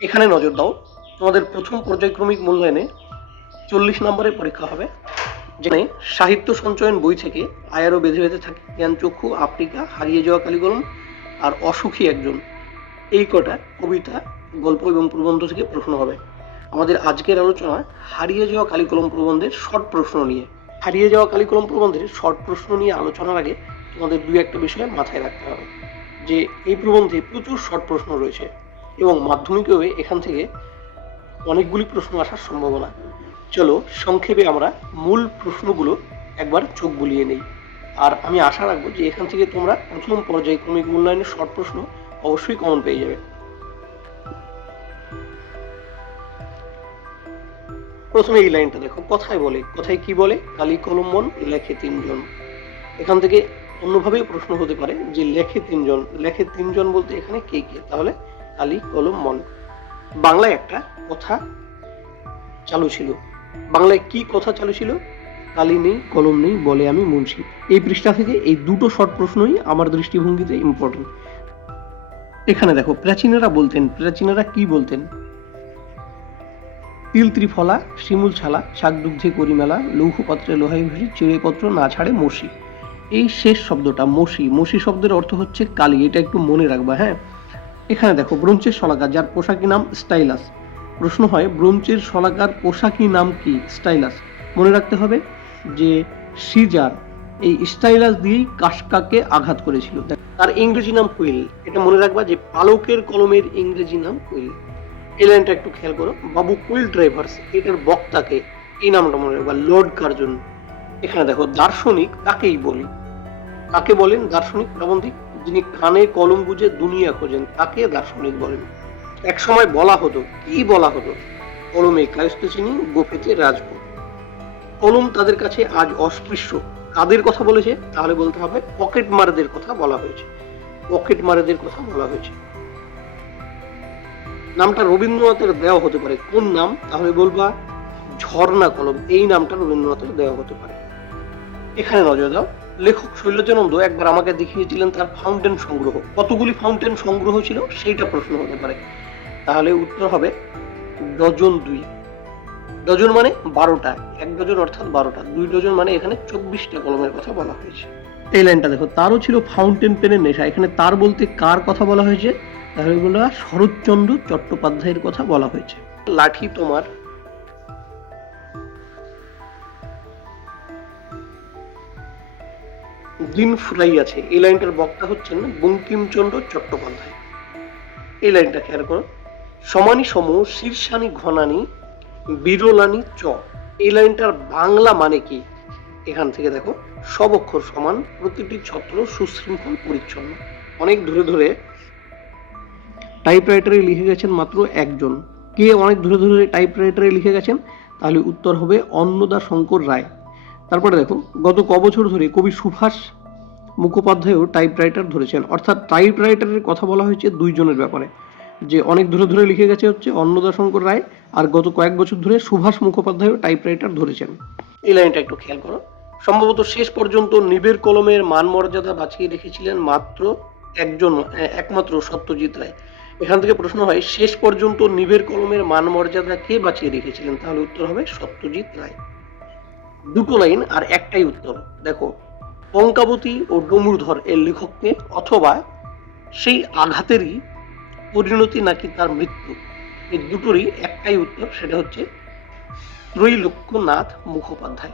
এখানে নজর দাও। তোমাদের প্রথম পর্যায়ক্রমিক মূল্যায়নে চল্লিশ নম্বরের পরীক্ষা হবে, যেখানে সাহিত্য সঞ্চয়ন বই থেকে আয়ারও বেঁধে বেঁধে থাকে। জ্ঞানচক্ষু আফ্রিকা, হারিয়ে যাওয়া কালীকলম আর অসুখী একজন। এই কটা কবিতা, গল্প এবং প্রবন্ধ থেকে প্রশ্ন হবে। আমাদের আজকের আলোচনা হারিয়ে যাওয়া কালীকলম প্রবন্ধের শর্ট প্রশ্ন নিয়ে। হারিয়ে যাওয়া কালীকলম প্রবন্ধের শর্ট প্রশ্ন নিয়ে আলোচনার আগে তোমাদের দু একটা বিষয় মাথায় রাখতে হবে, যে এই প্রবন্ধে প্রচুর শর্ট প্রশ্ন রয়েছে। এবং মাধ্যমিকেও এখান থেকে অনেকগুলি প্রশ্ন আসার সম্ভাবনা। চলো সংক্ষেপে আমরা মূল প্রশ্নগুলো একবার চোখ বুলিয়ে নেই। আর আমি আশা রাখব যে এখান থেকে তোমরা প্রথম পর্যায়ক্রমিক মূল্যায়নের শর্ট প্রশ্ন অবশ্যই কমন পেয়ে যাবে। প্রথমে এই লাইনটা দেখো, কথায় বলে। কথায় কি বলে? কালী কলম মন, লেখে তিনজন। এখান থেকে অন্যভাবেই প্রশ্ন হতে পারে যে লেখে তিনজন। লেখে তিনজন বলতে এখানে কে কে? তাহলে কালী কলম মন। বাংলায় একটা কথা চালু ছিল। বাংলায় কি কথা চালু ছিল? কালি নেই, কলম নেই, বলে আমি মুন্সি। এই পৃষ্ঠা থেকে এই দুটো শর্ট প্রশ্নই আমার দৃষ্টিভঙ্গিতে ইম্পর্টেন্ট এখানে দেখো, প্রাচীনেরা বলতেন, প্রাচীনেরা কি বলতেন? তিল ত্রিফলা, শিমুল ছালা শাকদুগ্ধে করিমেলা লৌহ পাত্রে লোহাই ভুষি চিড়ে পত্র না ছাড়ে মসি। এই শেষ শব্দটা মসি। মসি শব্দের অর্থ হচ্ছে কালি, এটা একটু মনে রাখবা হ্যাঁ? এখানে দেখো ব্রোঞ্চের শলাকা যার পোশাকি নাম স্টাইলাস। প্রশ্ন হয় ব্রোঞ্চের শলাকার পোশাকি নাম কি? স্টাইলাস। মনে রাখতে হবে যে সিজার এই স্টাইলাস দিয়েই কাশকাকে আঘাত করেছিল। তার ইংরেজি নাম কুইল এটা মনে রাখবা যে পালকের কলমের ইংরেজি নাম কুইল এই লাইনটা একটু খেয়াল করো। বাবু কুইল ড্রাইভার্স, এটার বক্তাকে এই নামটা মনে রাখবা, লর্ড কার্জন। এখানে দেখো, দার্শনিক তাকেই বলি? কাকে বলেন দার্শনিক, প্রাবন্ধিক? যিনি কানে কলম বুঝে দুনিয়া খোঁজেন, তাকে দার্শনিক বলেন। এক সময় বলা হতো, কি বলা হতো? কলমে কায়স্থ চিনি গোপেতে রাজপুত। কলম তাদের কাছে আজ অস্পৃশ্য। কাদের কথা বলেছে? তাহলে বলতে হবে, পকেট মারদের কথা বলা হয়েছে। পকেট মারদের কথা বলা হয়েছে। নামটা রবীন্দ্রনাথের দেওয়া হতে পারে। কোন নাম? তাহলে বলবা, ঝর্ণা কলম। এই নামটা রবীন্দ্রনাথের দেওয়া হতে পারে। এখানে নজর দাও। লেখক শৈলজানন্দ একবার আমাকে দেখিয়েছিলেন তার ফাউন্টেন সংগ্রহ। কতগুলি ফাউন্টেন সংগ্রহ ছিল? সেইটা প্রশ্ন হতে পারে। তাহলে উত্তর হবে ডজন দুই। ডজন মানে বারোটা। এক ডজন অর্থাৎ বারোটা। দুই ডজন মানে এখানে চব্বিশটা কলমের কথা বলা হয়েছে। এই লাইনটা দেখো, তারও ছিল ফাউন্টেন পেনের নেশা। এখানে তার বলতে কার কথা বলা হয়েছে? তাহলে বলা শরৎচন্দ্র চট্টোপাধ্যায়ের কথা বলা হয়েছে। লাঠি তোমার দিন ফুরাই আছে এই লাইনটার বক্তা হচ্ছেন বঙ্কিমচন্দ্র চট্টোপাধ্যায়। এই লাইনটা খেয়াল করো। সমানি সম, শীর্ষানি ঘনানি, বিরলানি চ। এই লাইনটার বাংলা মানে কি? এখান থেকে দেখো, সব অক্ষর সমান, প্রতিটি ছত্র সুশৃঙ্খল পরিচ্ছন্ন। অনেক ধরে ধরে টাইপরাইটারে লিখে গেছেন মাত্র একজন। কে অনেক ধরে ধরে টাইপরাইটারে লিখে গেছেন, তাহলে উত্তর হবে অন্নদা শঙ্কর রায়। তারপরে দেখো, গত ক বছর ধরে কবি সুভাষ মুখোপাধ্যায়ও টাইপরাইটার ধরেছেন। অর্থাৎ টাইপরাইটারের কথা বলা হয়েছে দুইজনের ব্যাপারে। যে অনেক ধরে ধরে লিখে গেছে হচ্ছে অন্নদা শঙ্কর রায় আর গত কয়েক বছর ধরে সুভাষ মুখোপাধ্যায়ও টাইপরাইটার ধরেছেন। এই লাইনটা একটু খেয়াল করো। সম্ভবত শেষ পর্যন্ত নিবের কলমের মান মর্যাদা বাঁচিয়ে রেখেছিলেন মাত্র একজন একমাত্র সত্যজিৎ রায়। এখান থেকে প্রশ্ন হয়, শেষ পর্যন্ত নিবের কলমের মান মর্যাদা কে বাঁচিয়ে রেখেছিলেন? তাহলে উত্তর হবে সত্যজিৎ রায়। দুটো লাইন আর একটাই উত্তর। দেখো, পঙ্কাবতী ও ডমুরধর এর লেখককে অথবা সেই আঘাতেরই পরিণতি নাকি তার মৃত্যু, এই দুটোরই একটাই উত্তর, সেটা হচ্ছে ত্রৈলোক্যনাথ মুখোপাধ্যায়।